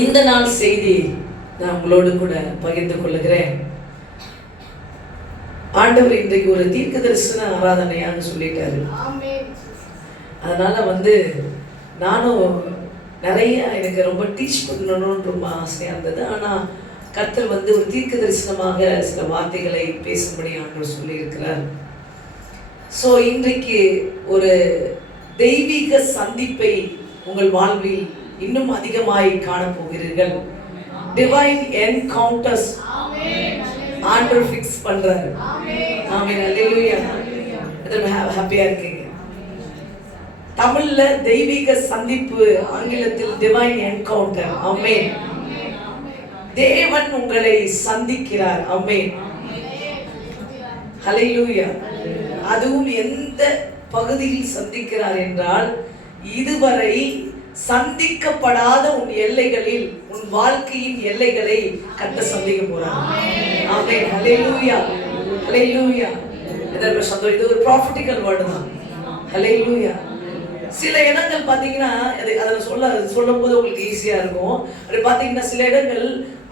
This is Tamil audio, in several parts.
இந்த நாள் செய்தி நான் உங்களோடு கூட பகிர்ந்து கொள்ளுகிறேன். ஆண்டவர் இன்றைக்கு ஒரு தீர்க்க தரிசன ஆராதனையாக சொல்லிட்டாரு. அதனால நானும் நிறைய எனக்கு ரொம்ப டீச் பண்ணணும்னு ரொம்ப ஆசையாக இருந்தது. ஆனால் கர்த்தர் ஒரு தீர்க்க தரிசனமாக சில வார்த்தைகளை பேசும்படி ஆண்டவர் சொல்லியிருக்கிறார். ஸோ இன்றைக்கு ஒரு தெய்வீக சந்திப்பை உங்கள் வாழ்வில் இன்னும் அதிகமாய் காணப்போகிறீர்கள். டிவைன் என்கவுண்டர்ஸ் ஆண்டவர் ஃபிக்ஸ் பண்றாரு. ஆமென், அல்லேலூயா. ஹாப்பியா இருக்கீங்க? தமிழ்ல தெய்வீக சந்திப்பு, ஆங்கிலத்தில் டிவைன் என்கவுண்டர். ஆமென். தேவன் உங்களை சந்திக்கிறார். ஆமென், ஹல்லேலூயா. அதுவும் எந்த பகுதியில் சந்திக்கிறார் என்றால், இதுவரை சந்திக்கப்படாத உன் எல்லைகளில், உன் வாழ்க்கையின் எல்லைகளை கட்ட சந்திக்க போறார். ஆமென், ஹல்லேலூயா, ஹல்லேலூயா. இதற்கு சந்தோஷம். இது ஒரு ப்ராஃபட்டிக்கல் வேர்டு தான். ஹல்லேலூயா. சில இடங்கள் பார்த்தீங்கன்னா, அதில் சொல்லும் போது உங்களுக்கு ஈஸியா இருக்கும். அப்படி பார்த்தீங்கன்னா சில இடங்கள்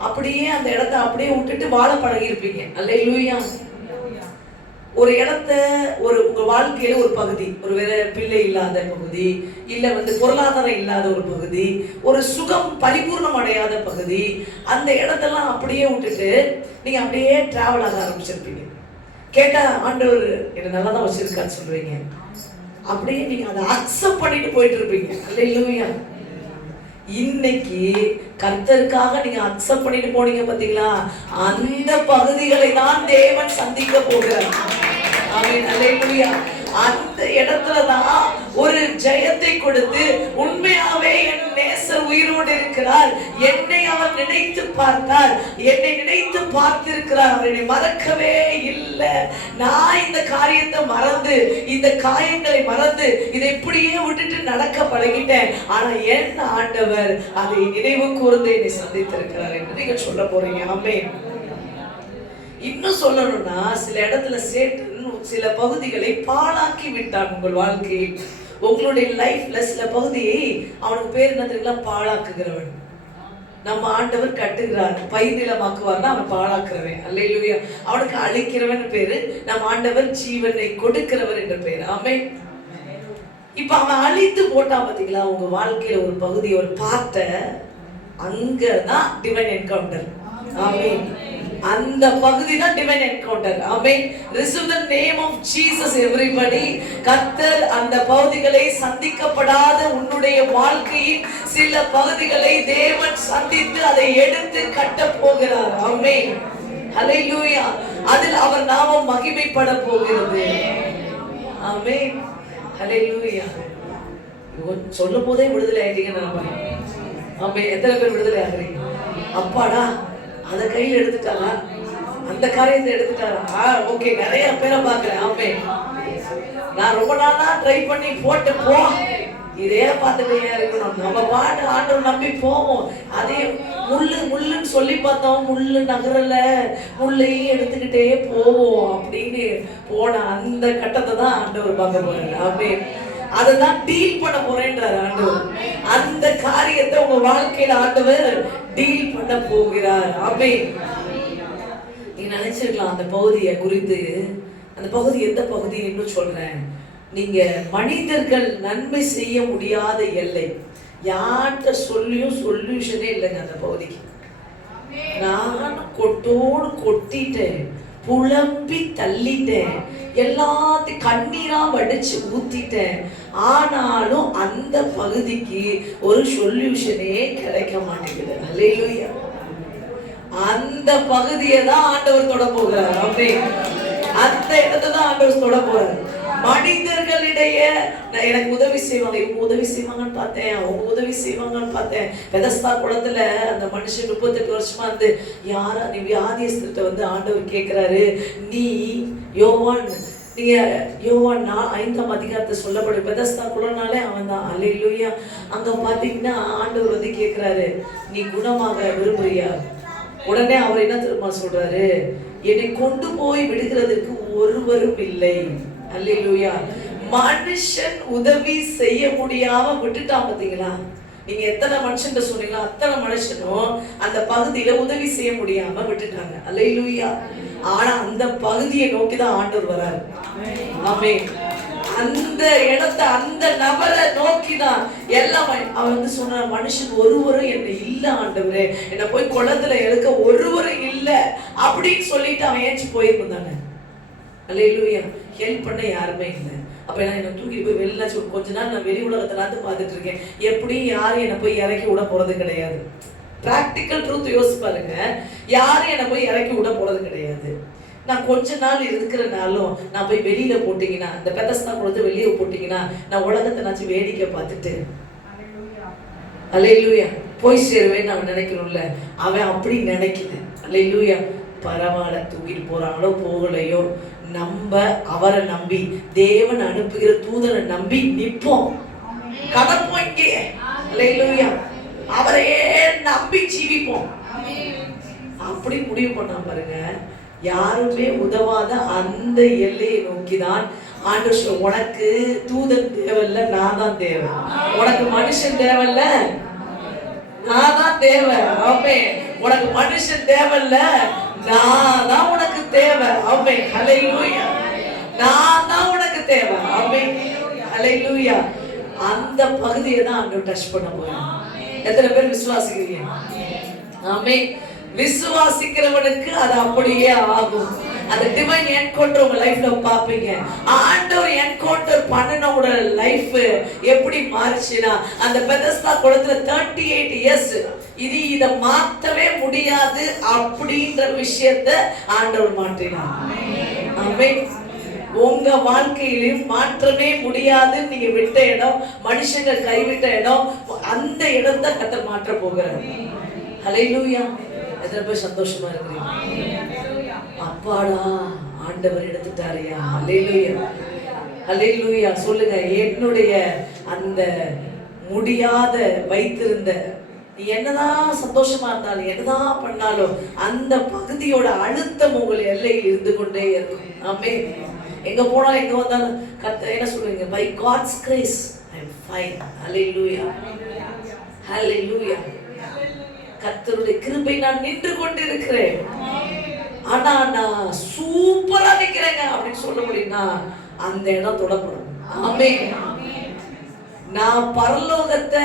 அப்படியே அந்த இடத்த அப்படியே விட்டுட்டு வாழ பழகி இருப்பீங்க. ஹல்லேலூயா. ஒரு இடத்த உங்க வாழ்க்கையில ஒரு பகுதி, ஒரு பிள்ளை இல்லாத பகுதி, இல்ல பொருளாதாரம் இல்லாத ஒரு பகுதி, ஒரு சுகம் பரிபூர்ணம் அடையாத பகுதி, அந்த இடத்தெல்லாம் அப்படியே விட்டுட்டு நீங்க அப்படியே டிராவல் ஆக ஆரம்பிச்சிருப்பீங்க. கேட்டா ஆண்டவர் என்ன நல்லா தான் வச்சிருக்கான்னு சொல்றீங்க. அப்படியே நீங்க அதை அக்செப்ட் பண்ணிட்டு போயிட்டு இருப்பீங்க. அல்லேலூயா. இன்னைக்கு கர்த்தருக்காக நீங்க அக்செப்ட் பண்ணிட்டு போனீங்க பாத்தீங்களா, அந்த பகுதிகளை தான் தேவன் சந்திக்க போகிறார். ஆமென், அல்லேலூயா. அந்த இடத்துலதான் ஒரு ஜெயத்தை கொடுத்து, உண்மையாவே என் நேசர் உயிரோடு இருக்கிறார், என்னை அவர் நினைத்து பார்த்தார், என்னை நினைத்து பார்த்திருக்கிறார், அவர் என்னை மறக்கவே இல்லை. நான் இந்த காரியத்தை மறந்து, இந்த காயங்களை மறந்து, இதை இப்படியே விட்டுட்டு நடக்க பழகிட்டேன். ஆனா என் ஆண்டவர் அதை நினைவு கூர்ந்து என்னை சந்தித்திருக்கிறார் என்று நீங்க சொல்ல போறீங்க. ஆமென். இன்னும் சொல்லணும்னா, சில இடத்துல சேட்டன் சில பகுதிகளை பாழாக்கி விட்டான் உங்கள் வாழ்க்கையில். உங்களுடைய லைஃப்ல சில பகுதியை, அவனுக்கு பேர் என்ன தெரியுங்களா? பாழாக்குகிறவன். நம்ம ஆண்டவர் கட்டுகிறார், பயிர்நிலமாக்குவார்னா அவன் பாழாக்குறவன். அல்லேலூயா. அவனுக்கு அழிக்கிறவன் பேரு, நம்ம ஆண்டவர் ஜீவனை கொடுக்கிறவர் என்ற பேர். ஆமென். இப்ப அவன் அழித்து போட்டான் பாத்தீங்களா உங்க வாழ்க்கையில ஒரு பகுதி, ஒரு பார்ட்ட. அங்கதான் டிவைன் என்கவுண்டர். ஆமென். அந்த பகுதி தான் divine encounter. Amen. receive the name of Jesus everybody. கர்த்தர் அந்த பகுதிகளை, சந்திக்கப்படாத உன்னுடைய வாழ்க்கையின் சில பகுதிகளை தேவன் சந்தித்து அதை எடுத்து கட்ட போகிறார். ஆமென், ஹல்லேலூயா. அதில் அவர் நாமம் மகிமைப்பட போகிறது. ஆமென், ஹல்லேலூயா. சொல்லும் போதே விடுதலை ஆயிட்டீங்கன்னு நினைப்பேன். ஆமென். எத்தனை பேர் விடுதலை ஆகுறீங்க? அப்பாடா, அதை கையில் எடுத்துட்டாரா, அந்த காரியத்தை எடுத்துட்டாரா? ஓகே, நிறைய பேரை பார்க்கிறேன். ஆமென். நான் ரொம்ப நாளா ட்ரை பண்ணி போட்டு இதே பார்த்துட்டே இருக்கணும். நம்ம பாட்டு ஆண்டவர் நம்பி போவோம். அதே முள்ளுன்னு சொல்லி பார்த்தோம், முள்ளு நகரல, முள்ளையும் எடுத்துக்கிட்டே போவோம் அப்படின்னு போன அந்த கட்டத்தை தான் ஆண்டவர் பார்க்க போறாரு. ஆமென். அதான் டீல் பண்ண போறேன்றார் ஆண்டவர். அந்த காரியத்தை உங்க வாழ்க்கையில ஆண்டவர் டீல் பண்ண போகிறார். ஆமென். நீங்க நினைச்சிருக்கலாம் அந்த பகுதியை குறித்து. அந்த பகுதி எந்த பகுதி இன்னும் சொல்றேன். நீங்க மனிதர்கள் நன்மை செய்ய முடியாத எல்லை, யார்கிட்ட சொல்லியும் சொல்யூஷனே இல்லைங்க அந்த பகுதிக்கு. நான் கொட்டோடு கொட்டிட்டேன், புலம்பி தள்ளிட்டேன், எல்லாத்தையும் கண்ணீரா வடிச்சு ஊத்திட்டேன். ஆனாலும் அந்த பகுதிக்கு ஒரு சொல்யூஷனே கிடைக்க மாட்டேங்குது. அல்லேலூயா. அந்த பகுதியை தான் ஆண்டவர் தொட போகிறார். ஆமென். அந்த இடத்தை தான் ஆண்டவர் தொட போறார். மனிதர்களிடையே எனக்கு உதவி செய்வாங்க, இவங்க உதவி செய்வாங்கன்னு பார்த்தேன், அவங்க உதவி செய்வாங்கன்னு பார்த்தேன். பெதஸ்தா குளத்துல அந்த மனுஷன் 38 வருஷமா யாரா நீ வியாதியஸ்திட்ட ஆண்டவர் கேட்கிறாரு, நீ யோவான், நீங்க யோவான் 5ஆம் அதிகாரத்தை சொல்லப்படும் பெதஸ்தா குளம்னாலே அவன் தான். அல்லேலூயா. அங்க பாத்தீங்கன்னா ஆண்டவர் கேட்கிறாரு, நீ குணமாக விரும்புறியா? உடனே அவர் என்ன தெரியுமா சொல்றாரு, என்னை கொண்டு போய் விடுகிறதுக்கு ஒருவரும் இல்லை. அல்லேலூயா. மனுஷன் உதவி செய்ய முடியாம விட்டுட்டான் பாத்தீங்களா? நீங்க எத்தனை மனுஷன் சொன்னீங்களோ அத்தனை மனுஷனும் அந்த பகுதியில உதவி செய்ய முடியாம விட்டுட்டாங்க. அல்லேலூயா. ஆனா அந்த பகுதியை நோக்கிதான் ஆண்டவர் வராரு. ஆமென். அந்த இடத்தை அந்த நபரை நோக்கிதான் எல்லாம். அவன் வந்து சொன்ன, மனுஷன் ஒருவரும் என்ன இல்ல ஆண்டவரே, என்ன போய் குளத்துல எடுக்க ஒருவரும் இல்ல அப்படின்னு சொல்லிட்டு அவன் ஏச்சு போயிருந்தாங்க. அல்லேலூயா. ஹெல்ப் பண்ண யாருமே இல்லை. அப்ப என்ன தூக்கிட்டு போய் வெளில கொஞ்ச நாள் நான் வெளி உலகத்துல இருந்து பார்த்துட்டு இருக்கேன். எப்படி யாரும் என்னை போய் இறக்கி விட போறது கிடையாது. பிராக்டிக்கல் ட்ரூத் யோசிச்சு பாருங்க. யாரும் என்னை போய் இறக்கி விட போறது கிடையாது. நான் கொஞ்ச நாள் இருக்கிறனாலும் நான் போய் வெளியில போட்டீங்கன்னா, இந்த பெதஸ்தா கொடுத்து வெளியே போட்டீங்கன்னா, நான் உலகத்தை நாச்சும் வேடிக்கை பார்த்துட்டு அல்லேலூயா போய் சேருவேன்னு அவன் நினைக்கணும்ல. அவன் அப்படி நினைக்குது. அல்லேலூயா. பரவாயில்ல, தூக்கிட்டு போறாங்களோ போகலையோ, நம்ம அவரை நம்பி தேவன் அனுப்புகிற தூதனை நம்பி நிற்போம், கடப்போம் இங்கே. அல்லேலூயா. அவரையே நம்பி ஜீவிப்போம். அப்படி முடிவு பண்ணா பாருங்க. யாருமே உதவாத அந்த எல்லையை நோக்கிதான் ஆண்டவர், உனக்கு தூதன் தேவையில்ல, நான் தான் தேவை. உனக்கு மனுஷன் தேவையில்ல, நான் தான் தேவை. ஆமென். உனக்கு மனுஷன் தேவையில்ல, நான் தான் உனக்கு தேவை. ஆமென். ஹல்லேலூயா. நான் தான் உனக்கு தேவை. ஆமென். ஹல்லேலூயா. அந்த பகுதியை தான் ஆண்டவர் டச் பண்ண போறார். எத்தனை பேர் விசுவாசிக்கிறீங்க? ஆமென். விசுவாசிக்கிறவனுக்கு அது அப்படியே ஆகும். அந்த டிவைன் என்கவுண்டர் உங்க லைஃப்ல பாப்பீங்க. ஆண்டவர் என்கவுண்டர் பண்ணனோட லைஃப் எப்படி மாறிச்சுனா, அந்த பெதஸ்தா குளத்துல 38 இயர்ஸ் இத மாத்தவே முடியாது அப்படின்ற விஷயத்தை ஆண்டவர் மாற்றினார். ஆமென். உங்க வாழ்க்கையிலும் மாற்றமே முடியாது நீங்க விட்ட இடம், மனுஷங்க கைவிட்ட இடம், அந்த இடத்தை கர்த்தர் மாற்ற போகிறார். ஹல்லேலூயா. எத்தனை பேர் சந்தோஷமா இருக்கிறீங்க? அப்பாடா, ஆண்டவர் எடுத்துட்டாரையா. அல்லேலூயா. அல்லேலூயா. சொல்லுங்க, என்னுடைய அந்த முடியாத வைத்திருந்த, என்னதான் சந்தோஷமா இருந்தாலும் என்னதான் பண்ணாலும் அந்த பகுதியோட அழுத்தம் உங்கள் எல்லையில் இருந்து கொண்டே இருக்கும். ஆமென். எங்க போனாலும் எங்க வந்தாலும் கர்த்தர் என்ன சொல்லுவீங்க? By God's grace I am fine. அல்லேலூயா. அல்லேலூயா. கர்த்தருடைய கிருபை நான் நின்று கொண்டிருக்கிறேன். ஆனா நான் சூப்பரா நிக்கிறேங்க அப்படின்னு சொல்ல முடியும்னா அந்த இடம் தொடப்படும். ஆமென். நான் பரலோகத்தை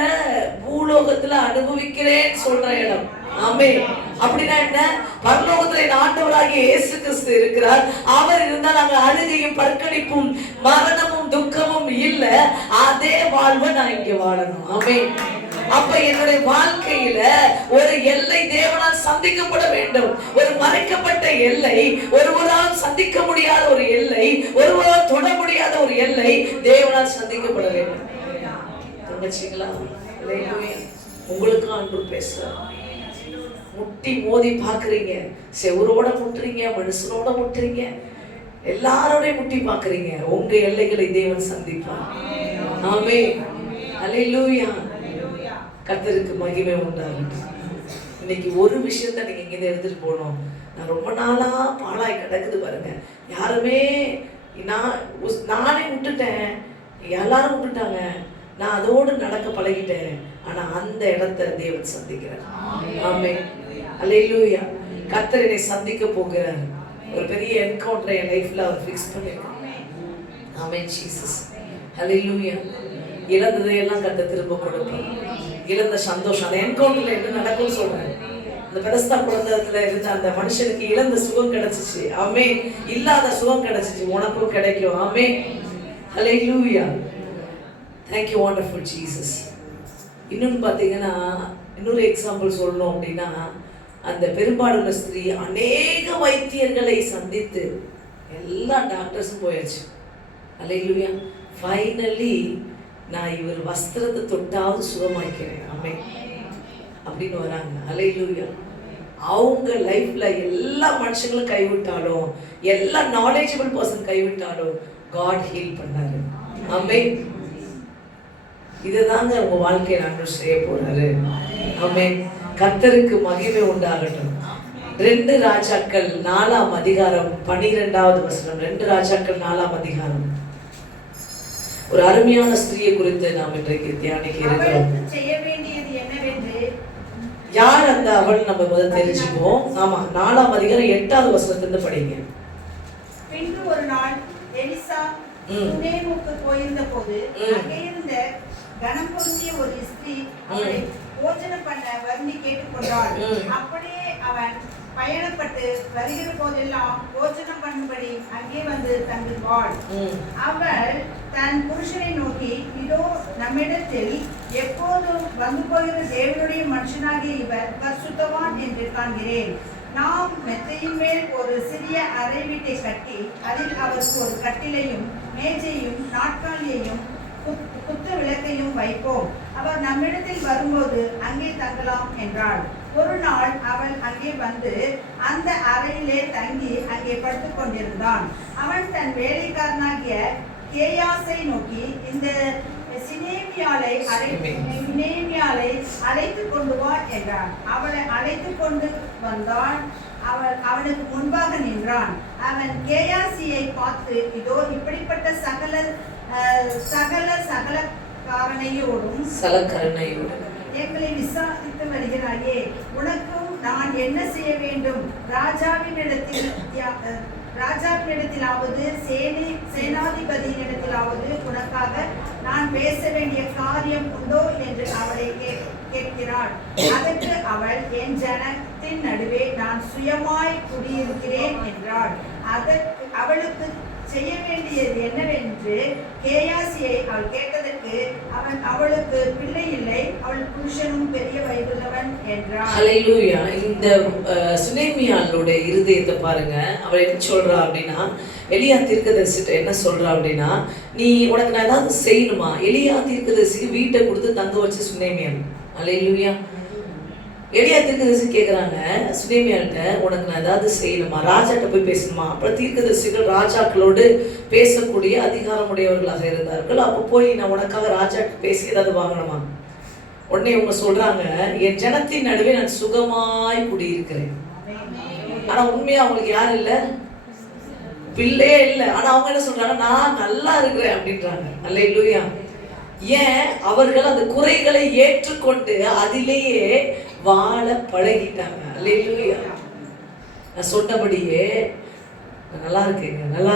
பூலோகத்துல அனுபவிக்கிறேன் சொல்ற இடம். ஆமென். அப்படின்னா என்ன? பரலோகத்துல என் ஆண்டவராகிய இயேசு கிறிஸ்து இருக்கிறார். அவர் இருந்தால் அங்க அழுகையும் பற்களிப்பும் மரணமும் துக்கமும் இல்ல. அதே வாழ்வை நான் இங்க வாழணும். ஆமென். அப்ப என்னுடைய வாழ்க்கையில ஒரு எல்லை தேவனால் சந்திக்கப்பட வேண்டும். ஒரு மறைக்கப்பட்ட எல்லை, ஒருவரால் சந்திக்க முடியாத ஒரு எல்லை, ஒருவரால் தொட முடியாத ஒரு எல்லை தேவனால் சந்திக்கப்பட வேண்டும். தங்கச்சிங்களா, உங்களுக்கு ஆண்டவர் பேசுறார். முட்டி மோதி பாக்குறீங்க, செவரோட முட்டுறீங்க, மனுஷனோட முட்டுறீங்க, எல்லாரோடையும் முட்டி பாக்குறீங்க. உங்க எல்லைகளை தேவன் சந்திப்பார். ஆமென். அல்லேலூயா. கர்த்தருக்கு மகிமை உண்டாகட்டும். இன்னைக்கு ஒரு விஷயத்த நீங்க இங்க எடுத்துட்டு போகணும். நான் ரொம்ப நாளா பாழாய் கிடக்குது பாருங்க. யாருமே நானே விட்டுட்டேன், எல்லாரும் விட்டுட்டாங்க, நான் அதோடு நடக்க பழகிட்டேன். ஆனா அந்த இடத்தை தேவன் சந்திக்கிறார். ஆமென். அல்லேலூயா. கர்த்தர் என்னை சந்திக்க போகிறார். ஒரு பெரிய என்கவுண்டர் என் லைஃப்ல அவர் ஃபிக்ஸ் பண்ணிருக்கார். ஆமென். ஜீசஸ். அல்லேலூயா. இழந்ததையெல்லாம் கர்த்தர் திரும்ப கொடுப்பார். இழந்த சந்தோஷம், அந்த என்கவுண்டர்ல என்ன நடக்கும்னு சொல்றேன். அந்த பெதஸ்தா குளத்துல இருந்த அந்த மனுஷனுக்கு இழந்த சுகம் கிடைச்சிச்சு. ஆமென். இல்லாத சுகம் கிடைச்சிச்சு. உனக்கும் கிடைக்கும். ஆமென். ஹல்லேலூயா. Thank you wonderful Jesus. இன்னொன்று பார்த்தீங்கன்னா, இன்னொரு எக்ஸாம்பிள் சொல்லணும் அப்படின்னா, அந்த பெரும்பாலுள்ள ஸ்திரீ அநேக வைத்தியர்களை சந்தித்து எல்லா டாக்டர்ஸும் போயாச்சு. அல்லேலூயா. ஃபைனலி நான் இவர் வஸ்திரத்தை தொட்டாவது சுகமாக்கிறேன். ஆமென். அப்படின்னு வராங்க. அல்லேலூயா. அவங்க லைஃப்ல எல்லா மனுஷங்களும் கைவிட்டாலும், எல்லா நாலேஜபிள் பர்சன் கைவிட்டாலும் காட் ஹீல் பண்ணாரு. ஆமென். இதுதாங்க உங்க வாழ்க்கையை ஆண்டவர் செய்ய போறாரு. ஆமென். கர்த்தருக்கு மகிமை உண்டாகட்டும். 2 ராஜாக்கள் 4ஆம் அதிகாரம் 12வது வசனம். 2 ராஜாக்கள் 4ஆம் அதிகாரம். ஒரு அருமையான ஸ்திரீயை குறித்து நாம் இன்றைக்கு தியானிக்க இருக்கிறோம். செய்ய வேண்டியது யார் அந்த அவள் நம்ம முதல் தெரிஞ்சுப்போம். ஆமா, 4ஆம் அதிகாரம் 8வது வசனத்திலிருந்து படிங்க. பின்பு ஒரு நாள் எலிசா சுனேமுக்கு போயிருந்த போது அங்கே இருந்த கனம் பொருந்திய ஒரு ஸ்திரீ அவளை போஜனம் பண்ண வருந்தி கேட்டுக்கொண்டாள். அப்படியே அவன் பயணப்பட்டு வருகிற போதெல்லாம் போஜனம் பண்ணும்படி அங்கே வந்து தங்குவாள். அவள் தன் புருஷனை நோக்கி, இதோ நம்மிடத்தில் எப்போதும் வந்து போகிற தேவனுடைய மனுஷனாகிய இவர் பரிசுத்தவான் என்று காண்கிறேன். நாம் மெத்தையின் மேல் ஒரு சிறிய அறை வீட்டை கட்டி அதில் அவருக்கு ஒரு கட்டிலையும் மேஜையும் நாற்காலியையும் குத்து விளக்கையும் வைப்போம். அவர் நம்மிடத்தில் வரும்போது அங்கே தங்கலாம் என்றாள். ஒரு நாள் அவள் அங்கே வந்து அந்த அறையிலே தங்கி அங்கே படுத்துக் கொண்டிருந்தான். அவன் தன் வேலைக்காரனாகிய கேயாசை நோக்கி, இந்த சினேமியாளை அழைத்து கொண்டு வா என்றான். அவளை அழைத்து கொண்டு வந்தான். அவனுக்கு முன்பாக நின்றான். அவன் கேயாசியை பார்த்து, இதோ இப்படிப்பட்ட சகல காரணையோடும் எங்களை விசாரித்து வருகிறாயே, உனக்கும் நான் என்ன செய்ய வேண்டும்? ராஜாவினிடத்திலாவது சேனாதிபதியினிடத்திலாவது உனக்காக நான் பேச வேண்டிய காரியம் உண்டோ என்று அவளை கேட்கிறாள். அதற்கு அவள், என் ஜனத்தின் நடுவே நான் சுயமாய் குடியிருக்கிறேன் என்றாள். அவளுக்கு செய்ய வேண்டியது என்னவென்று கேயாசியை அவள் கேட்டதற்கு, அவன் அவளுக்கு பிள்ளை இல்லை, அவள் புருஷனும் பெரிய வயதுள்ளவன் என்றான். ஹல்லேலூயா. இந்த சுனேமியாளுடைய இருதயத்தை பாருங்க. அவள் என்ன சொல்றா அப்படின்னா, எலியா தீர்க்கதரிசிட்ட என்ன சொல்றா அப்படின்னா, நீ உனக்கு நான் ஏதாவது செய்யணுமா? எலியா தீர்க்கதரிசிக்கு வீட்டை கொடுத்து தங்க வச்சு சுனேமியாள். ஹல்லேலூயா. எலியா தீர்க்கதரிசி கேட்குறாங்க சுனேமியாள்கிட்ட, உனக்கு நான் ஏதாவது செய்யணுமா? ராஜாட்ட போய் பேசணுமா? அப்புறம் தீர்க்கதரிசிகள் ராஜாக்களோடு பேசக்கூடிய அதிகாரமுடையவர்களாக இருந்தார்கள். அப்போ போய் நான் உனக்காக ராஜாட்ட பேசி ஏதாவது வாங்கணுமா? உடனே இவங்க சொல்றாங்க, என் ஜனத்தின் நடுவே நான் சுகமாய் குடியிருக்கிறேன். ஆனா உண்மையா அவங்களுக்கு யாரும் இல்லை, பிள்ளையே இல்லை. ஆனா அவங்க என்ன சொல்றாங்க, நான் நல்லா இருக்கிறேன் அப்படின்றாங்க. அல்லேலூயா. ஏன்? அவர்கள் அந்த குறைகளை ஏற்றுக்கொண்டு அதிலேயே வாழ பழகிட்டாங்க. அல்லேலூயா. நான் சொன்னபடியே நல்லா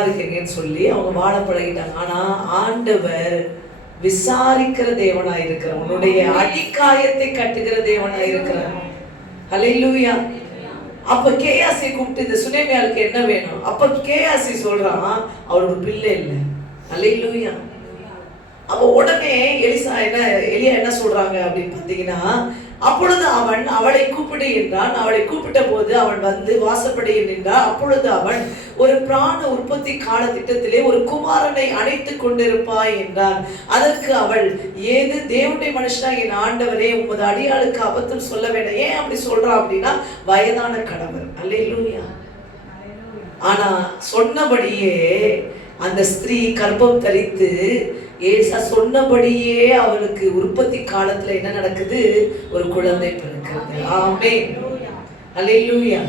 இருக்கேங்கன்னு சொல்லி அவங்க வாழ பழகிட்டாங்க. ஆனா ஆண்டவர் விசாரிக்கிற தேவனாய் இருக்கிறார், உன்னுடைய அடிக்காயத்தை கட்டுகிற தேவனாய் இருக்கிறார். அல்லேலூயா. அப்ப கேயாசியை கூப்பிட்டு, இந்த சுனேமியாளுக்கு என்ன வேணும்? அப்ப கேயாசி சொல்றான், அவளுக்கு பிள்ளை இல்லை. அல்லேலூயா. அப்போ உடனே எலியா என்ன சொல்றாங்க அப்படின்னு பார்த்தீங்கன்னா, அப்பொழுது அவன் அவளை கூப்பிடு என்றான். அவளை கூப்பிட்ட போது அவன் வந்து வாசப்படியில் நின்றான். அப்பொழுது அவன், ஒரு பிராண உற்பத்தி கால திட்டத்திலே ஒரு குமாரனை அணைத்து கொண்டிருப்பாய் என்றான். அதற்கு அவள், ஏது தேவனுடைய மனுஷனாக என் ஆண்டவரே, உமது அடியாளுக்கு அபத்தம் சொல்ல வேண்டாம். ஏன் அப்படி சொல்றா அப்படின்னா, வயதான கணவர். அல்லேலூயா. ஆனா சொன்னபடியே அந்த ஸ்திரீ கர்ப்பம் தரித்து ஏசா சொன்னபடியே அவளுக்கு உற்பத்தி காலத்துல என்ன நடக்குது? ஒரு குழந்தை பிறக்கிறது. ஆமென். அல்லேலூயா.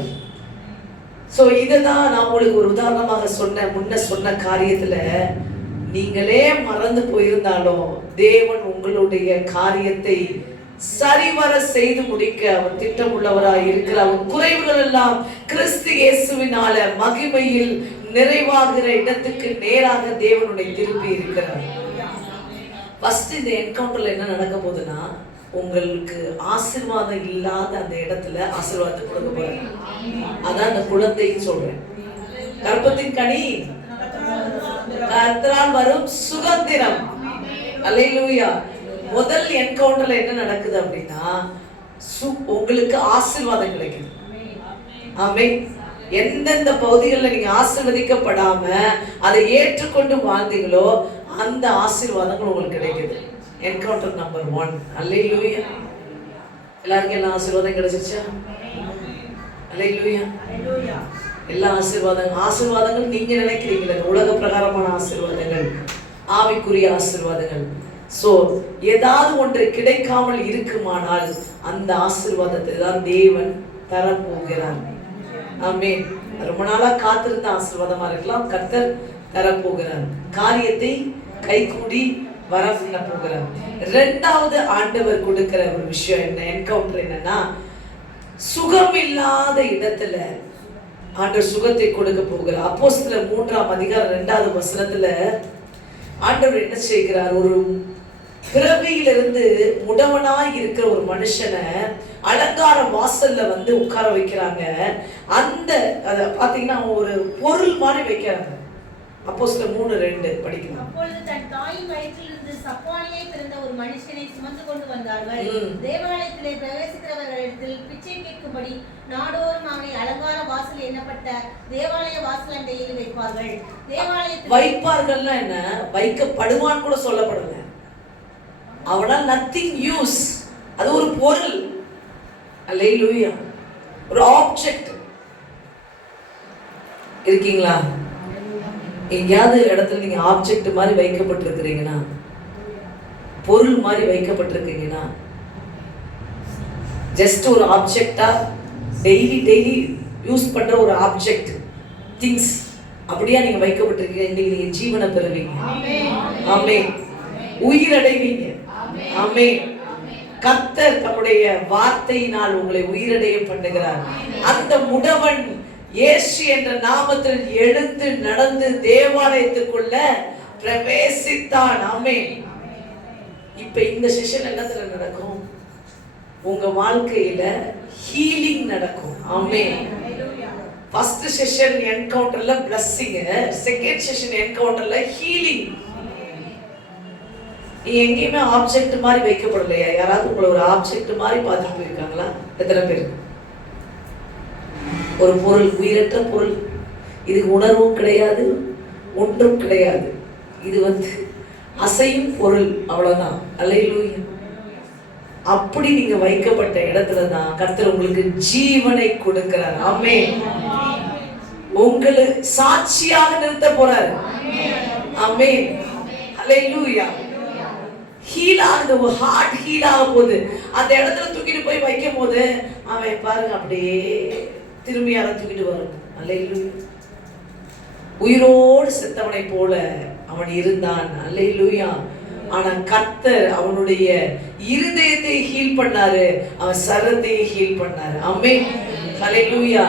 சோ இததான் நான் உங்களுக்கு ஒரு உதாரணமாக முன்ன சொன்ன காரியத்துல நீங்களே மறந்து போயிருந்தாலும் தேவன் உங்களுடைய காரியத்தை சரிவர செய்து முடிக்க அவர் திட்டம் உள்ளவராய் இருக்கிறார். குறைவுகள் எல்லாம் கிறிஸ்து இயேசுவினால மகிமையில் நிறைவாகிற இடத்துக்கு நேராக தேவனுடைய திருப்பி இருக்கிறார். ஃபர்ஸ்ட் இந்த என்கவுண்டர்ல என்ன நடக்க போகுதுன்னா, உங்களுக்கு ஆசீர்வாதம் இல்லாத அந்த இடத்துல ஆசீர்வாதத்தை கொடுக்க போறேன். அதான் அந்த குழந்தைன்னு சொல்றேன். கர்ப்பத்தின் கனி கர்த்தரால் வரும் சுதந்திரம். அல்லேலூயா. முதல் என்கவுண்டர்ல என்ன நடக்குது அப்படின்னா, உங்களுக்கு ஆசீர்வாதம் கிடைக்குது. ஆமென். எந்தெந்த பகுதிகளில் நீங்க ஆசீர்வதிக்கப்படாம அதை ஏற்றுக்கொண்டு வாழ்ந்தீங்களோ அந்த ஆசீர்வாதங்கள் உங்களுக்கு கிடைக்குது. Encounter number 1. அல்லேலூயா. எல்லாருக்கும் எல்லா ஆசீர்வாதம் கிடைச்சிருச்சா? அல்லேலூயா. எல்லா ஆசீர்வாதங்கள் நீங்க நினைக்கிறீங்களே, உலக பிரகாரமான ஆசீர்வாதங்கள், ஆவிக்குரிய ஆசீர்வாதங்கள். சோ ஏதாவது ஒன்று கிடைக்காமல் இருக்குமானால் அந்த ஆசீர்வாதத்தை தான் தேவன் தரப்போகிறார். ஆமென். ரொம்ப நாளா காத்திருந்த ஆசீர்வாதமா இருக்கலாம், கர்த்தர் தரப்போகிறார். காரியத்தை கைகூடி வர போகிறார். இரண்டாவது ஆண்டவர் கொடுக்கிற ஒரு விஷயம் என்ன, என்கவுண்டர் என்னன்னா, சுகம் இல்லாத இடத்துல ஆண்டவர் சுகத்தை கொடுக்க போகிறார். அப்போஸ்தலர் 3ஆம் அதிகாரம் 2வது வசனத்துல ஆண்டவர் என்ன செய்கிறார்? ஒரு பிறவியிலிருந்து முடவனாய் இருக்கிற ஒரு மனுஷனை அலங்கார வாசல்ல வந்து உட்கார வைக்கிறாங்க. அந்த அத பாத்தீங்கன்னா ஒரு பொருள் மாதிரி வைக்கிறாங்க. அப்போஸ்தலர் 3:2 படிக்கலாம். அப்பொழுது தன் தாயின் வயிற்றிலிருந்து சப்பானியை பிறந்த ஒரு மனுஷனை சுமந்து கொண்டு வந்தார்கள். தேவாலயத்திலே பிரவேசிக்கிறவர்களிடத்தில் பிச்சை கேட்கும்படி நாடோறும் அவனை அலங்கார வாசல் எண்ணப்பட்ட தேவாலய வாசல் அண்டையில் வைப்பார்கள். தேவாலயத்தில் வைப்பார்கள்னா என்ன? வைக்கப்படுவான்னு கூட சொல்லப்படல. அவனால் நத்திங் யூஸ். அது ஒரு பொருள். அல்லேலூயா. ஒரு ஆப்ஜெக்ட். இருக்கீங்களா? எங்கேயாவது இடத்துல நீங்க ஆப்ஜெக்ட் மாதிரி வைக்கப்பட்டிருக்கிறீங்கன்னா, பொருள் மாதிரி வைக்கப்பட்டிருக்கீங்கன்னா, ஜஸ்ட் ஒரு ஆப்ஜெக்டா டெய்லி யூஸ் பண்ற ஒரு ஆப்ஜெக்ட் திங்ஸ் அப்படியா நீங்க வைக்கப்பட்டிருக்கீங்க? இன்னைக்கு நீங்க ஜீவனை பெறுவீங்க. ஆமென். உயிரடைவீங்க. ஆமென். கர்த்தர் தம்முடைய வார்த்தையினால் உங்களை உயிரடைய பண்ணுகிறார். அந்த முடவன் இயேசு என்ற நாமத்தில் எழுந்து நடந்து தேவாலயத்துக்குள்ள பிரவேசித்தான். ஆமென். இப்ப இந்த செஷன் என்னத்துல நடக்கும்? உங்க வாழ்க்கையில ஹீலிங் நடக்கும். ஆமென். ஃபர்ஸ்ட் செஷன் என்கவுண்டர்ல பிளஸிங், செகண்ட் செஷன் என்கவுண்டர்ல ஹீலிங். எங்கேயுமே ஆப்ஜெக்ட் மாதிரி வைக்கப்படலையா? யாராவது உங்களை ஒரு ஆப்ஜெக்ட் மாதிரி பார்த்துட்டு போயிருக்காங்களா? எத்தனை பேர்? ஒரு பொருள், உயிரற்ற பொருள். இதுக்கு உணர்வும் கிடையாது, ஒன்றும் கிடையாது. இது வந்து அசையும் பொருள், அவ்வளவுதான். அல்லேலூயா. அப்படி நீங்க வைக்கப்பட்ட இடத்துல தான் கர்த்தர் உங்களுக்கு ஜீவனை கொடுக்கிறார். ஆமென். உங்களை சாட்சியாக நிறுத்த போறார். ஆமென். அல்லேலூயா. ஹீல் ஆகுது, ஒரு ஹார்ட் ஹீல் ஆக போகுது. அந்த இடத்துல தூக்கிட்டு போய் வைக்கும் போது அவன் பாருங்க அப்படியே திரும்பி யாரை தூக்கிட்டு வரும். அல்லேலூயா. உயிரோடு செத்தவனை போல அவன் இருந்தான். அல்லேலூயா. ஆனா கர்த்தர் அவனுடைய இருதயத்தை ஹீல் பண்ணாரு, அவன் சரத்தை ஹீல் பண்ணாரு. ஆமென். அல்லேலூயா.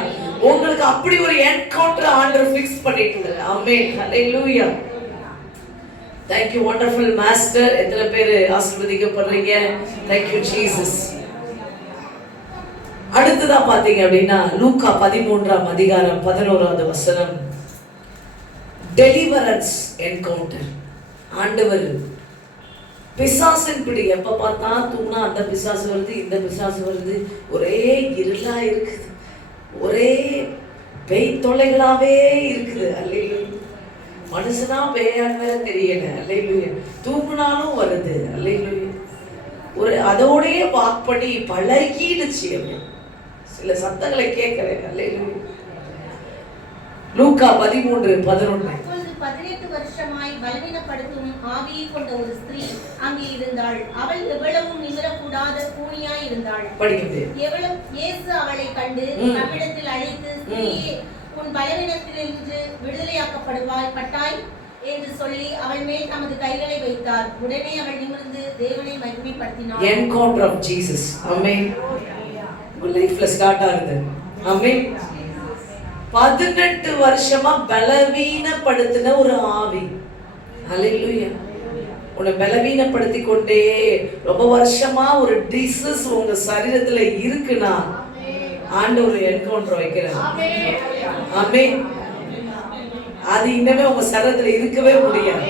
உங்களுக்கு அப்படி ஒரு என்கவுண்டர் ஆண்டவர் ஃபிக்ஸ் பண்ணிட்டாரு. ஆமென். அல்லேலூயா. Thank you wonderful master. எத்தனை பேர் ஆசீர்வதிக்கப்படுறீங்க? Thank you Jesus. அடுத்ததா பாத்தீங்க அப்படின்னா லூக்கா 13ஆம் அதிகாரம் 11வது வசனம். Deliverance encounter. ஆண்டவர் பிசாசின் பிடி. எப்ப பார்த்தா தூங்கினா அந்த பிசாசு வருது, இந்த பிசாசு வருது, ஒரே இருளா இருக்குது, ஒரே பேய் தொல்லைகளாவே இருக்குது. அல்லேலூயா. மனுஷனா பேயான்னு தெரியல. அல்லேலூயா. தூங்குனாலும் வருது. அல்லேலூயா. ஒரு அதோடயே வாக் பண்ணி பழகிடுச்சு. சில சத்தங்களை கேட்கிறேன். அல்லேலூயா. லூக்கா 13:11. 18 வருஷமாய் பலவீனப்படுத்தும் ஆவியை கொண்ட ஒரு ஸ்திரீ அங்கே இருந்தாள். அவள் எவ்வளவும் நிமிரக்கூடாத கூனியாய் இருந்தாள். படிக்கிறது. இயேசு அவளை கண்டு நம்மிடத்தில் அழைத்து, ஸ்திரீயே, உன் பலவீனத்திலிருந்து விடுதலையாக்கப்படுவாய் பட்டாய் என்று சொல்லி அவள் மேல் தமது கைகளை வைத்தார். உடனே அவள் நிமிர்ந்து தேவனை மகிமைப்படுத்தினாள். Encounter of Jesus. ஆமென். உங்க லைஃப்ல ஸ்டார்ட் ஆகுது. ஆமென். 18 வருஷமா பலவீனப்படுத்தின ஒரு ஆவி. அல்லேலூயா. உன்னை பலவீனப்படுத்தி கொண்டே ரொம்ப வருஷமா ஒரு டிசீஸ் உங்க சரீரத்துல இருக்குன்னா ஆண்டவர் என்கவுண்டர் வைக்கிறார். ஆமென். அது இன்னமே உங்க சரீரத்துல இருக்கவே முடியாது.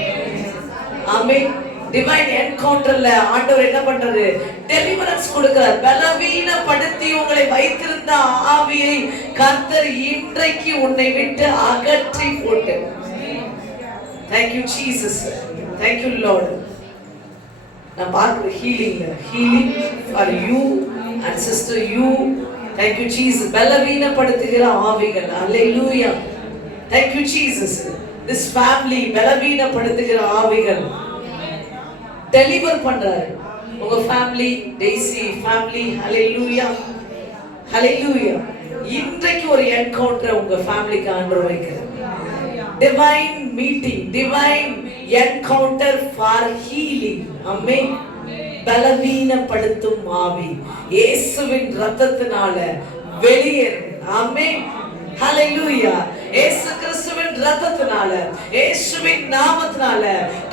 ஆமென். டிவைன் என்கவுண்டர்ல ஆண்டவர் என்ன பண்றாரு? டெலிவரன்ஸ் கொடுக்கிறார். பலவீனப்படுத்தி உங்களை வைத்திருந்த ஆவியை கர்த்தர் இன்றைக்கு உன்னை விட்டு அகற்றி போட்டு. Thank you Jesus. Thank you Lord. நான் பார்க்கிற healing for you and sister you. Thank you Jesus. பலவீனப்படுத்துகிற ஆவிகள். Hallelujah. Thank you Jesus. This family பலவீனப்படுத்துகிற ஆவிகள் டெலிவர் பண்றாரு. உங்க ஃபேமிலி, டெய்சி ஃபேமிலி. ஹalleluya. ஹalleluya. இன்றைக்கு ஒரு என்கவுண்டர் உங்க ஃபேமிலிக்கு ஆண்டவர் வைக்கிறார். Divine meeting, divine encounter for healing. ஆமென். பலவீனப்படுத்தும் ஆவி இயேசுவின் இரத்தத்தினால வெளியேறும். ஆமென். ஹல்லேலூயா. இயேசு கிறிஸ்துவின் இரத்தத்தினால, இயேசுவின் நாமத்தினால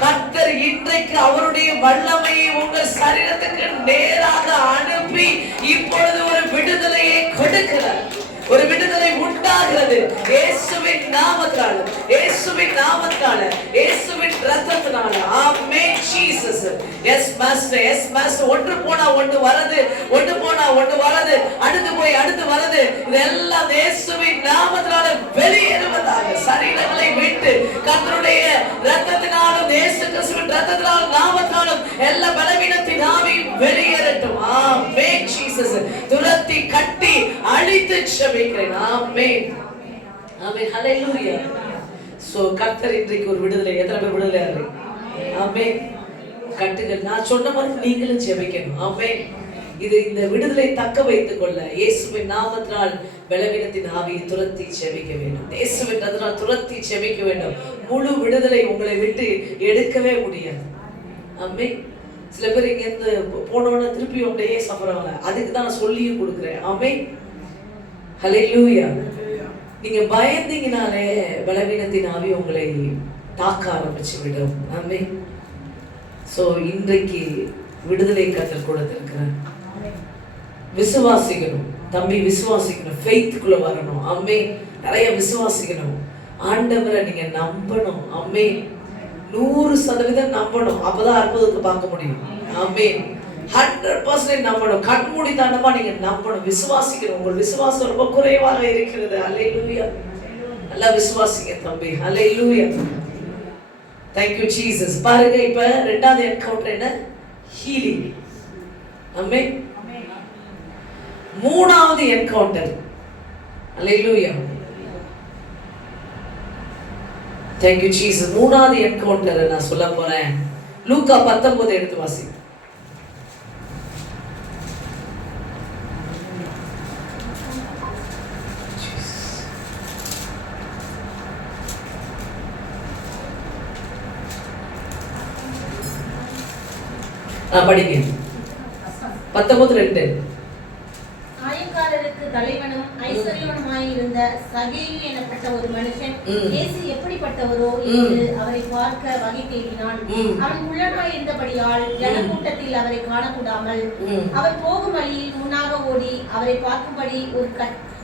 கர்த்தர் இன்றைக்கு அவருடைய வல்லமையை உங்கள் சரீரத்துக்கு நேராக அனுப்பி இப்பொழுது ஒரு விடுதலையை கொடுக்கிறார். ஒரு விடுதலை உண்டாகிறது இயேசுவின் நாமத்தால, இயேசுவின் நாமத்தால, இயேசுவின் இரத்தத்தினால. ஆமென் Jesus. Yes master, yes master. ஒன்று போனா ஒன்று வரது, ஒன்று போனா ஒன்று வரது, அடுத்து போய் அடுத்து வரது. இதெல்லாம் இயேசுவின் நாமத்தினால வெளியேறுவதாக சரீரங்களை விட்டு கர்த்தருடைய இரத்தத்தினாலும் இயேசு கிறிஸ்துவின் இரத்தத்தினாலும் நாமத்தினாலும் எல்லா பலவீனத்தின் ஆவி வெளியேறட்டும். ஆமென் ஜீசஸ். துரத்தி கட்டி அழித்து ஜெபிக்கிறேன். ஆமென். ஆமென். ஹல்லேலூயா. சோ கர்த்தர் இன்றைக்கு ஒரு விடுதலை. எத்தனை பேர் விடுதலை ஆறீங்க? ஆமென். கட்டுகள் நான் சொன்ன மாதிரி நீங்களும் ஜெபிக்கணும். ஆமென். இந்த விடுதலை தக்க வைத்துக் கொள்ள இயேசுவின் நாமத்தினால் பலவீனத்தின் ஆவியை துரத்தி ஜெபிக்க வேண்டும். இயேசுவின் நாமத்தினால் துரத்தி ஜெபிக்க வேண்டும். முழு விடுதலை உங்களை விட்டு எடுக்கவே முடியாது. ஆமென். சில பேர் இங்க இருந்து போனோன்னு திருப்பி அப்படியே சஃபராங்க. அதுக்கு தான் நான் சொல்லியும் கொடுக்குறேன். ஆமென். ஹல்லேலூயா. நீங்க பயந்தீங்கனாலே பலவீனத்தின் ஆவி உங்களை தாக்க ஆரம்பிச்சு விடும். ஆமென். சோ இன்றைக்கு விடுதலை கர்த்தர் கொடுத்திருக்கிறார். விசுவாசிக்கணும் தம்பி, விசுவாசிக்கணும், ஃபெய்த்துக்குள்ள வரணும். ஆமென். நிறைய விசுவாசிக்கணும். ஆண்டவரை நீங்க நம்பணும். ஆமென். 100% நம்பணும். அப்பதான் அற்புதத்தை பார்க்க முடியும். ஆமென். 100% நம்பணும். கண்மூடி தாண்டமா நீங்க நம்பணும், விசுவாசிக்கணும். உங்கள் விசுவாசம் ரொம்ப குறைவாக இருக்கிறது. அல்லேலூயா. நல்லா விசுவாசிங்க தம்பி. அல்லேலூயா. Thank you Jesus. பாருங்க, இப்ப இரண்டாவது என்கவுண்டர் என்ன? ஹீலிங். ஆமென். மூணாவது encounter. Hallelujah. Thank you Jesus. மூணாவது என்கவுண்டர் நான் சொல்ல போறேன். லூக்கா 19 எடுத்து வாசி. படிங்க. 19:2. ஆயக்காரருக்கு தலைவனும் ஐஸ்வர்யவனுமாயிருந்த சகேயு எனப்பட்ட ஒரு மனுஷன் இயேசு எப்படிப்பட்டவரோ என்று அவரை பார்க்க வகை தேடினான். அவன் உள்ளனாய் இருந்தபடியால் ஜனக்கூட்டத்தில் அவரை காணக்கூடாமல் அவர் போகும் வழியில் முன்னாக ஓடி அவரை பார்க்கும்படி ஒரு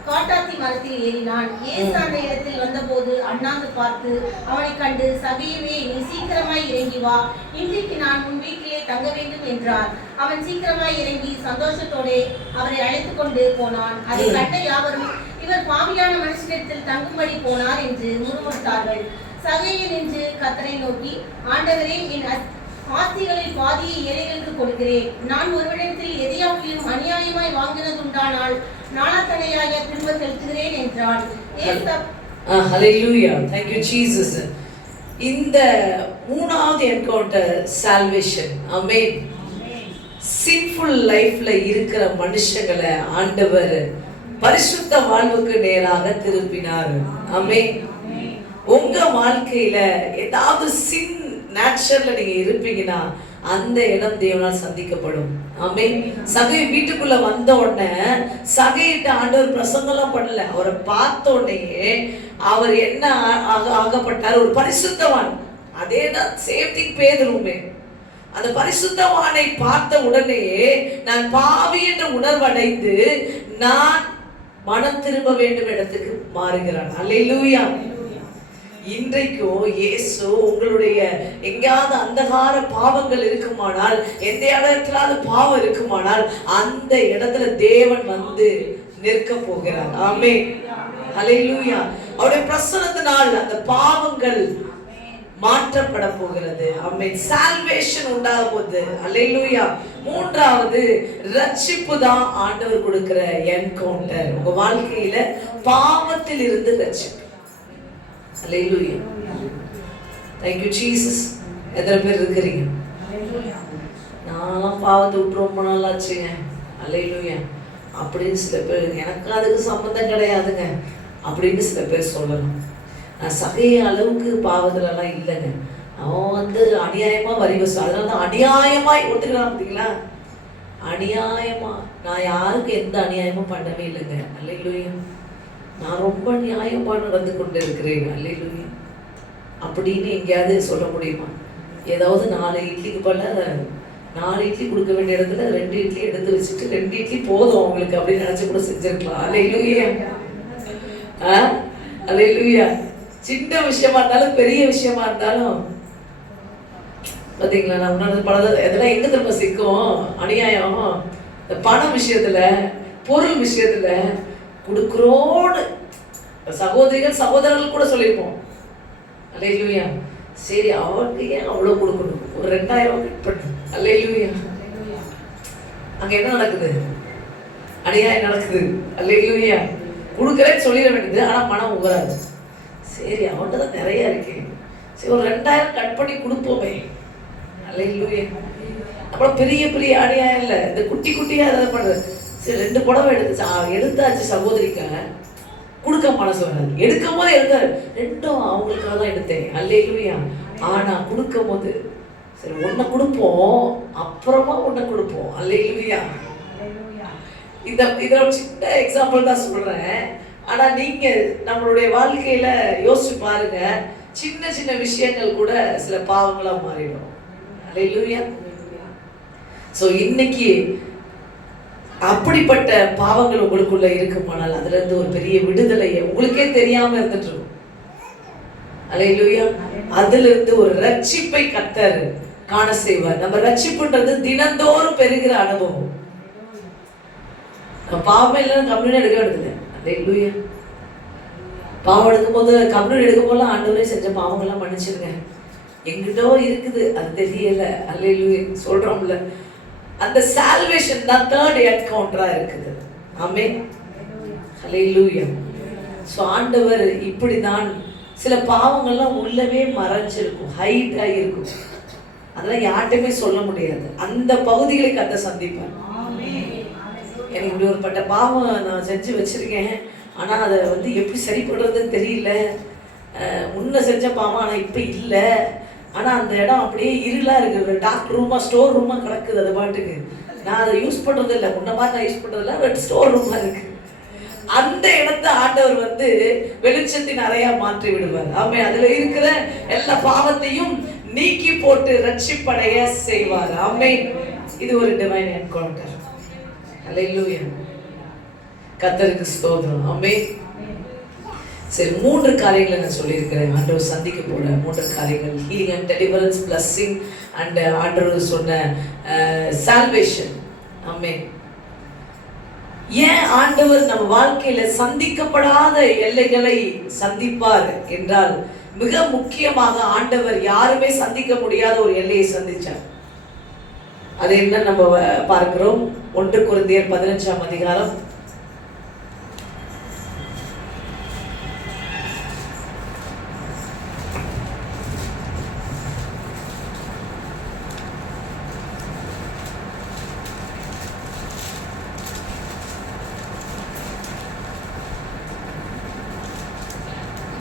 காட்டாத்தி மரத்தில் ஏறினான். இயேசு அந்த இடத்தில் வந்தபோது அண்ணாந்து பார்த்து அவனை கண்டு, சகேயுவே, நீ சீக்கிரமாய் இறங்கி வா, இன்றைக்கு நான் உன் வீட்டிலே தங்க வேண்டும் என்றார். அவன் சீக்கிரமாய் இறங்கி சந்தோஷத்தோட அவரை அழைத்துக் கொண்டு போனான். அதை கண்ட யாவரும், இவர் பாவியான மனுஷனிடத்தில் தங்கும்படி போனார் என்று முறுமுறுத்தார்கள். சகேயு நின்று கர்த்தரை நோக்கி, ஆண்டவரே, என் ஆஸ்திகளில் பாதியை ஏழைகளுக்கு கொடுக்கிறேன். நான் ஒருவரிடத்தில் எதையாவது அநியாயமாய் வாங்கினது உண்டானால் நாளாத்தனையாக திரும்ப செலுத்துகிறேன் என்றான். ஹல்லேலூயா. Thank you Jesus. இந்த மூணாவது என்கவுண்டர் சால்வேஷன். ஆமென். சின்ஃபுல் லைஃப்ல இருக்கிற மனுஷங்களை ஆண்டவர் பரிசுத்த வாழ்வுக்கு நேராக திருப்பினார். ஆமென். உங்க வாழ்க்கையில ஏதாவது சின் நேச்சர்ல நீங்க இருப்பீங்கன்னா அந்த இடம் தேவனால் சந்திக்கப்படும். ஆமென். சகேயு வீட்டுக்குள்ள வந்த உடனே சகேயிட்ட ஆண்டவர் பிரசங்கம்லாம் பண்ணல. அவரை பார்த்த உடனே அவர் என்ன ஆகப்பட்டார்? ஒரு பரிசுத்தவான். அதேதான் சேம் திங் பேதுருவுமே. அந்த பரிசுத்தவானை பார்த்த உடனே நான் பாவி என்ற உணர்வடைந்து நான் மனம் திரும்ப வேண்டும் இடத்துக்கு மாறுகிறான். அல்லேலூயா. இன்றைக்கும் இயேசு உங்களுடைய எங்கேயாவது அந்தகார பாவங்கள் இருக்குமானால், எந்த இடத்துலாவது பாவம் இருக்குமானால் அந்த இடத்துல தேவன் வந்து நிற்க போகிறார். ஆமென். ஹல்லேலூயா. அவருடைய பிரசன்னத்தினால் அந்த பாவங்கள் மாற்றப்பட போகிறது. ஆமென். சால்வேஷன் உண்டாக போகுது. அல்லேலூயா. மூன்றாவது ரட்சிப்பு தான் ஆண்டவர் கொடுக்கிற என்கவுண்டர். உங்க வாழ்க்கையில பாவத்தில் இருந்து ரட்சிப்பு. Hallelujah. Thank you Jesus. எத்தனை பேர் இருக்கிறீங்க? நான் பாவத்தை விட்டு ரொம்ப நாள் ஆச்சுங்க. Hallelujah. அப்படின்னு சில பேர், எனக்கு அதுக்கு சம்பந்தம் கிடையாதுங்க அப்படின்னு சில பேர் சொல்லலாம். நான் சகைய அளவுக்கு பாவத்துலலாம் இல்லைங்க. அவன் வந்து அநியாயமா வரி வசூல், அதனால தான் அநியாயமாய் ஒத்துக்கிறான். பார்த்தீங்களா? அநியாயமா. நான் யாருக்கு எந்த அநியாயமும் பண்ணவே இல்லைங்க. அல்லேலூயா. நான் ரொம்ப நியாயமா நடந்து கொண்டு இருக்கிறேன். அல்லேலூயா. அப்படின்னு எங்கேயாவது சொல்ல முடியுமா? ஏதாவது 4 இட்லிக்கு பல 4 இட்லி கொடுக்க வேண்டிய இடத்துல 2 இட்லி எடுத்து வச்சுட்டு 2 இட்லி போதும் அவங்களுக்கு அப்படின்னு நினைச்சு கூட செஞ்சிருக்கலாம். அல்லேலூயா. அல்லேலூயா. சின்ன விஷயமா இருந்தாலும் பெரிய விஷயமா இருந்தாலும் பார்த்தீங்களா, நம்ம பல இதெல்லாம் எங்க திரும்ப சிக்கும் அநியாயம். இந்த பண விஷயத்துல, பொருள் விஷயத்துல கொடுக்குறோன்னு சகோதரிகள் சகோதரர்கள் கூட சொல்லியிருப்போம். அல்லேலூயா. சரி, அவனுக்கு ஏன் அவ்வளோ கொடுக்கணும், ஒரு 2000 கட் பண்ணு. அல்லேலூயா. அங்க என்ன நடக்குது? அநியாயம் நடக்குது. அல்லேலூயா. கொடுக்குறேன்னு சொல்லிட வேண்டியது, ஆனா பணம் உகராது. சரி, அவன்கிட்ட தான் நிறைய இருக்கு, சரி ஒரு 2000 கட் பண்ணி கொடுப்போமே. அல்லேலூயா. அப்புறம் பெரிய பெரிய அநியாயம் இல்லை, இந்த குட்டி குட்டியா ஏதாவது பண்றது. சரி 2 புடவை எடுத்தாச்சு சகோதரிக்க, கொடுக்க மனசு வராது. எடுக்கும் போது எடுத்தாரு, 2ம் அவங்களுக்காக தான் எடுத்தேன். அல்லேலூயா. ஆனா கொடுக்கும் போது சரி ஒன்றை கொடுப்போம், அப்புறமா ஒன்றை கொடுப்போம். அல்லேலூயா. இதில் ஒரு சின்ன எக்ஸாம்பிள் தான் சொல்றேன். ஆனா நீங்க நம்மளுடைய வாழ்க்கையில யோசிச்சு பாருங்க, சின்ன சின்ன விஷயங்கள் கூட சில பாவங்களா மாறிடும். அல்லேலூயா. சோ இன்னைக்கு அப்படிப்பட்ட பாவங்கள் உங்களுக்குள்ள இருக்குமானால் அதுல இருந்து ஒரு பெரிய விடுதலையை உங்களுக்கே தெரியாம இருந்துட்டு இருக்கும். அல்லேலூயா. அதுல இருந்து ஒரு ரட்சிப்பை கர்த்தர் காண செய்வார். நம்ம ரட்சிப்புன்றது தினந்தோறும் பெறுகிற அனுபவம். பாவமே இல்லைன்னு கம்யூனிட்டி எடுக்க வேண்டியது. அல்லேலூயா. பாவம் எடுக்கும் போது கம்யூனிட்டி எடுக்கும் போதெல்லாம் ஆண்டவரே செஞ்ச பாவங்கள்லாம் மன்னிச்சிருங்க, எங்கிட்டோ இருக்குது அது தெரியல. அல்லேலூயா சொல்றோம்ல, அந்த சால்வேஷன் தான் தேர்ட் என்கவுண்டரா இருக்குது. ஆமென். அல்லேலூயா. சோ ஆண்டவர் இப்படிதான் சில பாவங்கள்லாம் உள்ளவே மறைஞ்சிருக்கும், ஹைட் ஆகிருக்கும், அதெல்லாம் யார்கிட்டயுமே சொல்ல முடியாது. அந்த பகுதிகளை கத்த சந்திப்பார். எனக்கு இப்படி ஒரு பட்ட பாவம் நான் செஞ்சு வச்சிருக்கேன், ஆனா அதை வந்து எப்படி சரி பண்றதுன்னு தெரியல. முன்ன செஞ்ச பாவம் ஆனா இப்ப இல்லை, ஆனா அந்த இடம் அப்படியே இருளா இருக்கு, டாக்டர் ரூமா ஸ்டோர் ரூமா கிடக்குது. அது பாட்டுக்கு நான் அதை யூஸ் பண்றது இல்லை, முன்ன மாதிரி நான் யூஸ் பண்றது இல்லை, பட் ஸ்டோர் ரூமா இருக்கு. அந்த இடத்தை ஆண்டவர் வந்து வெளிச்சத்தின் அறையா மாற்றி விடுவார். ஆமே. அதுல இருக்கிற எல்லா பாவத்தையும் நீக்கி போட்டு ரட்சிப்படைய செய்வார். ஆமே. இது ஒரு டிவைன் என்கவுண்டர். அல்லேலூயா. கர்த்தருக்கு ஸ்தோத்திரம். ஆமே. சரி, 3 காரியங்களை நான் சொல்லியிருக்கிறேன். ஆண்டவர் சந்திக்க போற 3 காரியங்கள், healing and deliverance, blessing and ஆண்டவர் சொன்ன சால்வேஷன். ஆமென். ஏன் ஆண்டவர் நம்ம வாழ்க்கையில சந்திக்கப்படாத எல்லைகளை சந்திப்பார் என்றால், மிக முக்கியமாக ஆண்டவர் யாருமே சந்திக்க முடியாத ஒரு எல்லையை சந்திச்சார். அது என்ன நம்ம பார்க்கிறோம். 1 கொரிந்தியர் 15ஆம் அதிகாரம்